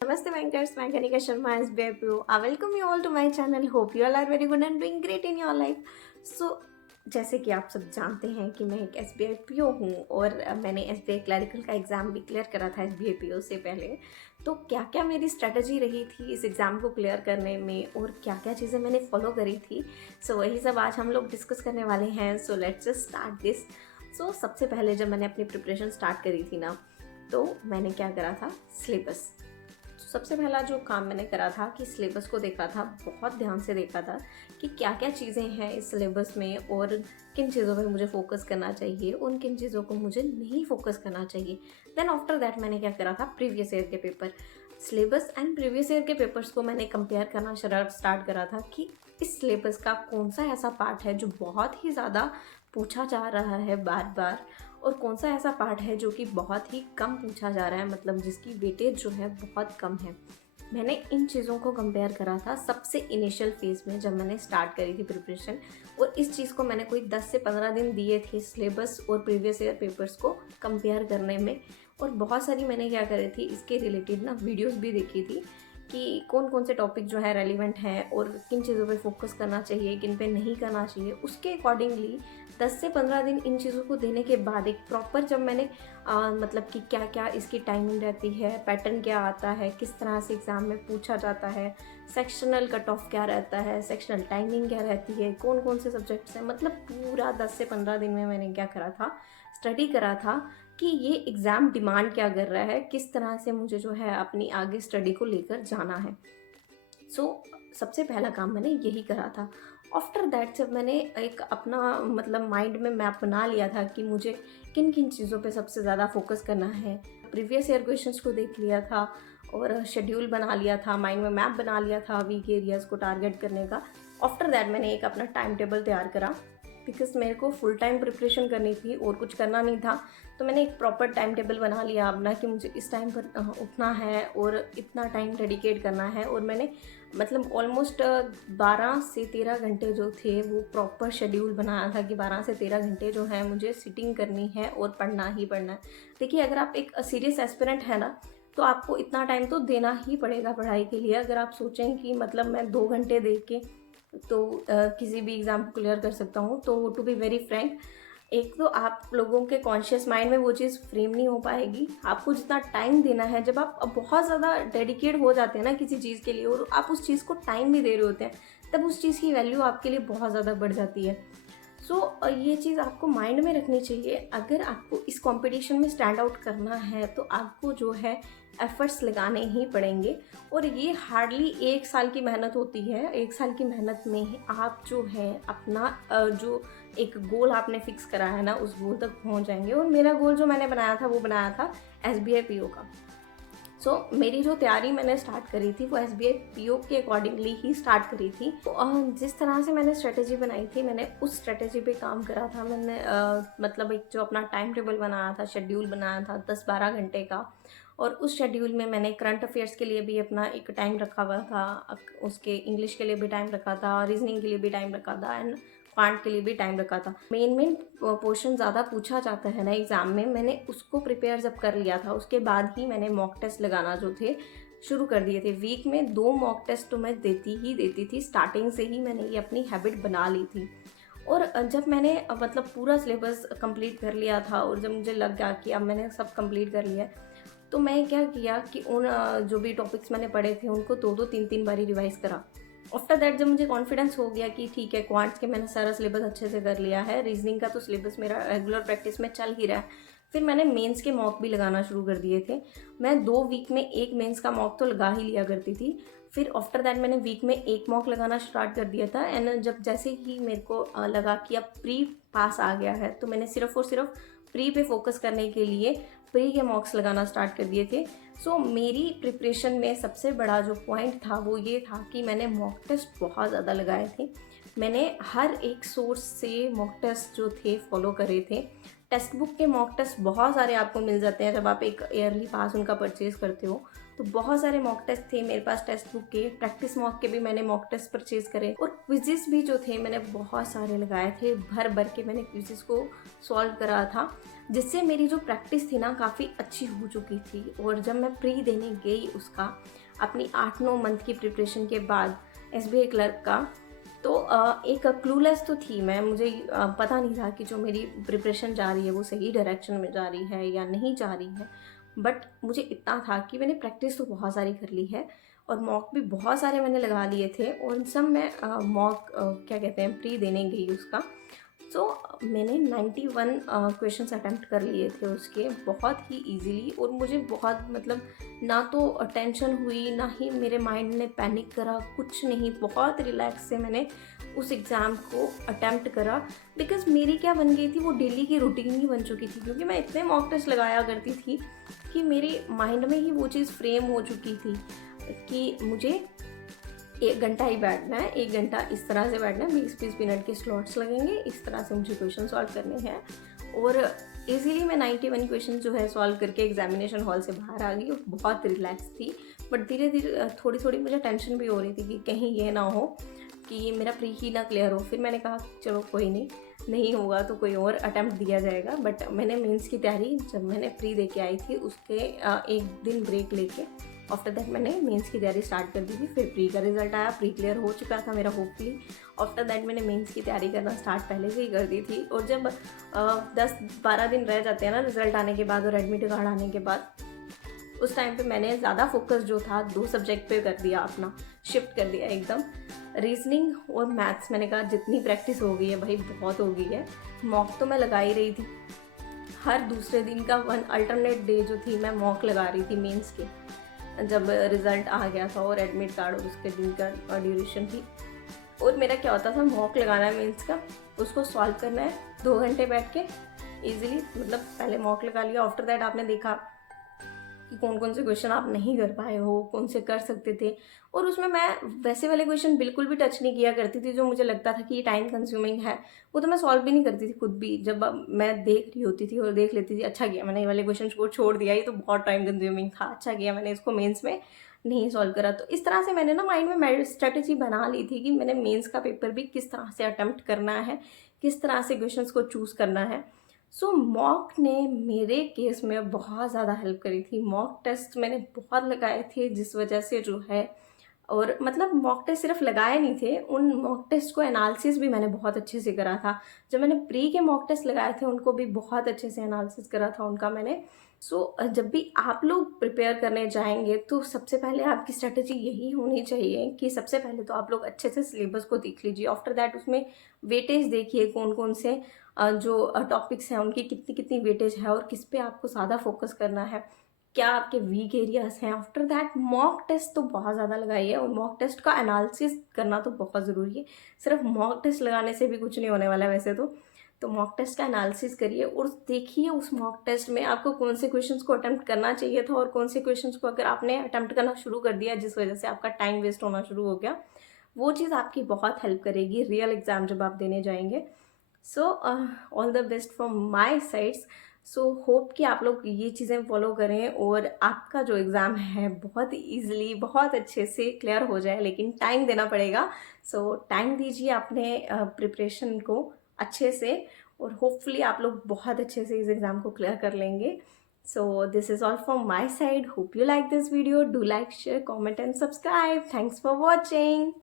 Namaste bankers, मैं Kanika Sharma SBIPO. I welcome you all to my channel. Hope you all are very good and doing great in your life. So जैसे कि आप सब जानते हैं कि मैं एक SBIPO हूँ और मैंने SBI क्लरिकल का एग्ज़ाम भी क्लियर करा था SBIPO से पहले. तो क्या क्या मेरी स्ट्रेटजी रही थी इस एग्ज़ाम को क्लियर करने में और क्या क्या चीज़ें मैंने फॉलो करी थी, सो वही सब आज हम लोग डिस्कस करने वाले हैं. So let's just start this. So सबसे पहले जब मैंने अपनी प्रिपरेशन स्टार्ट करी थी ना, तो मैंने क्या करा था, सिलेबस. सबसे पहला जो काम मैंने करा था कि सिलेबस को देखा था, बहुत ध्यान से देखा था कि क्या क्या चीज़ें हैं इस सिलेबस में और किन चीज़ों पे मुझे फोकस करना चाहिए, उन किन चीज़ों को मुझे नहीं फोकस करना चाहिए. देन आफ्टर दैट मैंने क्या करा था, प्रीवियस ईयर के paper, syllabus and previous year के पेपर्स को मैंने कंपेयर करना स्टार्ट करा था कि इस सिलेबस का कौन सा ऐसा पार्ट है जो बहुत ही ज़्यादा पूछा जा रहा है बार बार, और कौन सा ऐसा पार्ट है जो कि बहुत ही कम पूछा जा रहा है, मतलब जिसकी वेटेज जो है बहुत कम है. मैंने इन चीज़ों को कंपेयर करा था सबसे इनिशियल फेज़ में जब मैंने स्टार्ट करी थी प्रिपरेशन, और इस चीज़ को मैंने कोई 10 से 15 दिन दिए थे सिलेबस और प्रीवियस ईयर पेपर्स को कंपेयर करने में. और बहुत सारी मैंने क्या करी थी इसके रिलेटेड ना वीडियोस भी देखी थी कि कौन कौन से टॉपिक जो है रेलिवेंट हैं और किन चीज़ों पे फोकस करना चाहिए, किन पे नहीं करना चाहिए. उसके अकॉर्डिंगली 10 से 15 दिन इन चीज़ों को देने के बाद एक प्रॉपर जब मैंने मतलब कि क्या क्या इसकी टाइमिंग रहती है, पैटर्न क्या आता है, किस तरह से एग्ज़ाम में पूछा जाता है, सेक्शनल कट ऑफ क्या रहता है, सेक्शनल टाइमिंग क्या रहती है, कौन कौन से सब्जेक्ट्स हैं, मतलब पूरा 10 से 15 दिन में मैंने क्या करा था, स्टडी करा था कि ये एग्ज़ाम डिमांड क्या कर रहा है, किस तरह से मुझे जो है अपनी आगे स्टडी को लेकर जाना है. सो सबसे पहला काम मैंने यही करा था. आफ्टर दैट जब मैंने एक अपना मतलब माइंड में मैप बना लिया था कि मुझे किन किन चीज़ों पे सबसे ज़्यादा फोकस करना है, प्रीवियस ईयर क्वेश्चंस को देख लिया था और शेड्यूल बना लिया था, माइंड में मैप बना लिया था वीक एरियाज़ को टारगेट करने का. आफ्टर दैट मैंने एक अपना टाइम टेबल तैयार करा, बिकॉज मेरे को फुल टाइम प्रिपरेशन करनी थी और कुछ करना नहीं था. तो मैंने एक प्रॉपर टाइम टेबल बना लिया अपना कि मुझे इस टाइम पर उठना है और इतना टाइम डेडिकेट करना है. और मैंने मतलब ऑलमोस्ट 12 से 13 घंटे जो थे वो प्रॉपर शेड्यूल बनाया था कि 12 से 13 घंटे जो है मुझे सिटिंग करनी है और पढ़ना ही पढ़ना है. देखिए, अगर आप एक सीरियस एस्पिरेंट है ना, तो आपको इतना टाइम तो देना ही पड़ेगा पढ़ाई के लिए. अगर आप सोचें कि मतलब मैं 2 घंटे दे के तो किसी भी एग्ज़ाम को क्लियर कर सकता हूँ, तो टू बी वेरी फ्रैंक, एक तो आप लोगों के कॉन्शियस माइंड में वो चीज़ फ्रेम नहीं हो पाएगी. आपको जितना टाइम देना है, जब आप बहुत ज़्यादा डेडिकेट हो जाते हैं ना किसी चीज़ के लिए और आप उस चीज़ को टाइम भी दे रहे होते हैं, तब उस चीज़ की वैल्यू आपके लिए बहुत ज़्यादा बढ़ जाती है. सो ये चीज़ आपको माइंड में रखनी चाहिए. अगर आपको इस कंपटीशन में स्टैंड आउट करना है तो आपको जो है एफर्ट्स लगाने ही पड़ेंगे. और ये हार्डली 1 साल की मेहनत होती है. 1 साल की मेहनत में ही आप जो है अपना जो एक गोल आपने फिक्स करा है ना, उस गोल तक पहुंच जाएंगे. और मेरा गोल जो मैंने बनाया था वो बनाया था SBIPO का. सो मेरी जो तैयारी मैंने स्टार्ट करी थी वो SBIPO के अकॉर्डिंगली ही स्टार्ट करी थी. तो जिस तरह से मैंने स्ट्रेटेजी बनाई थी, मैंने उस स्ट्रेटेजी पे काम करा था. मैंने मतलब एक जो अपना टाइम टेबल बनाया था, शेड्यूल बनाया था 10-12 घंटे का. और उस शेड्यूल में मैंने करंट अफेयर्स के लिए भी अपना एक टाइम रखा हुआ था, उसके इंग्लिश के लिए भी टाइम रखा था, रीजनिंग के लिए भी टाइम रखा था एंड क्वांट के लिए भी टाइम रखा था. मेन पोर्शन ज़्यादा पूछा जाता है ना एग्ज़ाम में, मैंने उसको प्रिपेयर जब कर लिया था उसके बाद ही मैंने मॉक टेस्ट लगाना जो थे शुरू कर दिए थे. वीक में 2 मॉक टेस्ट तो मैं देती थी. स्टार्टिंग से ही मैंने ये अपनी हैबिट बना ली थी. और जब मैंने मतलब पूरा सिलेबस कंप्लीट कर लिया था और जब मुझे लग गया कि अब मैंने सब कंप्लीट कर लिया, तो मैं क्या किया कि उन जो भी टॉपिक्स मैंने पढ़े थे उनको 2-2 3-3 बारी रिवाइज करा. आफ्टर दैट जब मुझे कॉन्फिडेंस हो गया कि ठीक है, क्वांट्स के मैंने सारा सिलेबस अच्छे से कर लिया है, रीजनिंग का तो सिलेबस मेरा रेगुलर प्रैक्टिस में चल ही रहा है, फिर मैंने मेंस के मॉक भी लगाना शुरू कर दिए थे. मैं 2 वीक में एक मेंस का मॉक तो लगा ही लिया करती थी. फिर आफ्टर दैट मैंने वीक में एक मॉक लगाना स्टार्ट कर दिया था. एंड जब जैसे ही मेरे को लगा कि अब प्री पास आ गया है, तो मैंने सिर्फ और सिर्फ प्री पे फोकस करने के लिए प्री के मॉक्स लगाना स्टार्ट कर दिए थे. सो मेरी प्रिपरेशन में सबसे बड़ा जो पॉइंट था वो ये था कि मैंने मॉक टेस्ट बहुत ज़्यादा लगाए थे. मैंने हर एक सोर्स से मॉक टेस्ट जो थे फॉलो करे थे. टेक्स्ट बुक के मॉक टेस्ट बहुत सारे आपको मिल जाते हैं जब आप एक ईयरली पास उनका परचेज़ करते हो. तो बहुत सारे मॉक टेस्ट थे मेरे पास, टेक्स्ट बुक के, प्रैक्टिस मॉक के भी मैंने मॉक टेस्ट परचेज करे, और क्विजेस भी जो थे मैंने बहुत सारे लगाए थे, भर भर के मैंने क्विजेस को सॉल्व करा था, जिससे मेरी जो प्रैक्टिस थी ना काफ़ी अच्छी हो चुकी थी। और जब मैं प्री देने गई उसका अपनी 8-9 मंथ की प्रिपरेशन के बाद SBI क्लर्क का, तो एक क्लूलेस तो थी मैं, मुझे पता नहीं था कि जो मेरी प्रिपरेशन जा रही है वो सही डायरेक्शन में जा रही है या नहीं जा रही है, बट मुझे इतना था कि मैंने प्रैक्टिस तो बहुत सारी कर ली है और मॉक भी बहुत सारे मैंने लगा लिए थे, और इन सब में मॉक क्या कहते हैं प्री देने गई उसका। सो मैंने 91 क्वेश्चंस अटैम्प्ट कर लिए थे उसके, बहुत ही इजीली, और मुझे बहुत मतलब ना तो टेंशन हुई ना ही मेरे माइंड ने पैनिक करा, कुछ नहीं, बहुत रिलैक्स से मैंने उस एग्ज़ाम को अटैम्प्ट करा। बिकॉज मेरी क्या बन गई थी, वो डेली की रूटीन ही बन चुकी थी, क्योंकि मैं इतने मॉक टेस्ट लगाया करती थी कि मेरे माइंड में ही वो चीज़ फ्रेम हो चुकी थी कि मुझे 1 घंटा ही बैठना है, 1 घंटा इस तरह से बैठना है, 20-20 मिनट के स्लॉट्स लगेंगे, इस तरह से मुझे क्वेश्चन सॉल्व करने हैं। और इजीली मैं 91 क्वेश्चन जो है सॉल्व करके एग्जामिनेशन हॉल से बाहर आ गई और बहुत रिलैक्स थी। बट धीरे धीरे थोड़ी थोड़ी मुझे टेंशन भी हो रही थी कि कहीं ये ना हो कि मेरा प्री ही ना क्लियर हो। फिर मैंने कहा चलो कोई नहीं होगा तो कोई और अटैम्प्ट दिया जाएगा। बट मैंने मेंस की तैयारी जब मैंने प्री दे के आई थी उसके 1 दिन ब्रेक लेके आफ्टर दैट मैंने मेंस की तैयारी स्टार्ट कर दी थी। फिर प्री का रिजल्ट आया, प्री क्लियर हो चुका था मेरा होपफुली। आफ्टर दैट मैंने मेंस की तैयारी करना स्टार्ट पहले से ही कर दी थी। और जब 10-12 दिन रह जाते हैं ना रिजल्ट आने के बाद और एडमिट कार्ड आने के बाद, उस टाइम पे मैंने ज़्यादा फोकस जो था 2 सब्जेक्ट पे कर दिया, अपना शिफ्ट कर दिया एकदम। रीजनिंग और मैथ्स मैंने कहा जितनी प्रैक्टिस हो गई है भाई बहुत हो गई है। मॉक तो मैं लगा ही रही थी, हर दूसरे दिन का 1 अल्टरनेट डे जो थी मैं मॉक लगा रही थी मेंस के, जब रिज़ल्ट आ गया था और एडमिट कार्ड और उसके दिन का ड्यूरेशन थी। और मेरा क्या होता था, मॉक लगाना है मेंस का, उसको सॉल्व करना है 2 घंटे बैठ के इजीली, मतलब पहले मॉक लगा लिया, आफ्टर दैट आपने देखा कि कौन कौन से क्वेश्चन आप नहीं कर पाए हो, कौन से कर सकते थे। और उसमें मैं वैसे वाले क्वेश्चन बिल्कुल भी टच नहीं किया करती थी जो मुझे लगता था कि ये टाइम कंज्यूमिंग है, वो तो मैं सॉल्व भी नहीं करती थी खुद भी। जब मैं देख रही होती थी और देख लेती थी, अच्छा किया मैंने ये वाले क्वेश्चन को छोड़ दिया, ये तो बहुत टाइम कंज्यूमिंग था, अच्छा किया मैंने इसको मेंस में नहीं सॉल्व करा। तो इस तरह से मैंने ना माइंड में स्ट्रेटेजी बना ली थी कि मैंने मेंस का पेपर भी किस तरह से अटेम्प्ट करना है, किस तरह से क्वेश्चन को चूज़ करना है। सो मॉक ने मेरे केस में बहुत ज़्यादा हेल्प करी थी। मॉक टेस्ट मैंने बहुत लगाए थे जिस वजह से जो है, और मतलब मॉक टेस्ट सिर्फ लगाए नहीं थे, उन मॉक टेस्ट को एनालिसिस भी मैंने बहुत अच्छे से करा था। जब मैंने प्री के मॉक टेस्ट लगाए थे उनको भी बहुत अच्छे से एनालिसिस करा था उनका मैंने। सो जब भी आप लोग प्रिपेयर करने जाएंगे तो सबसे पहले आपकी स्ट्रेटजी यही होनी चाहिए कि सबसे पहले तो आप लोग अच्छे से सिलेबस को देख लीजिए। आफ्टर दैट उसमें वेटेज देखिए, कौन कौन से जो टॉपिक्स हैं उनकी कितनी कितनी वेटेज है और किस पे आपको ज़्यादा फोकस करना है, क्या आपके वीक एरियाज हैं। आफ्टर दैट मॉक टेस्ट तो बहुत ज़्यादा लगाइए, और मॉक टेस्ट का एनालिसिस करना तो बहुत ज़रूरी है। सिर्फ मॉक टेस्ट लगाने से भी कुछ नहीं होने वाला है वैसे तो मॉक टेस्ट का एनालिसिस करिए और देखिए उस मॉक टेस्ट में आपको कौन से क्वेश्चंस को अटेम्प्ट करना चाहिए था और कौन से क्वेश्चंस को अगर आपने अटेम्प्ट करना शुरू कर दिया जिस वजह से आपका टाइम वेस्ट होना शुरू हो गया, वो चीज़ आपकी बहुत हेल्प करेगी रियल एग्ज़ाम जब आप देने जाएंगे। So all the best from my sides. So hope कि आप लोग ये चीज़ें फॉलो करें और आपका जो एग्ज़ाम है बहुत ईजिली बहुत अच्छे से क्लियर हो जाए, लेकिन टाइम देना पड़ेगा। सो टाइम दीजिए अपने प्रिपरेशन को अच्छे से, और होपफुली आप लोग बहुत अच्छे से इस एग्ज़ाम को क्लियर कर लेंगे। So this is all from my side. Hope you like this video. Do like, share, comment and subscribe. Thanks for watching.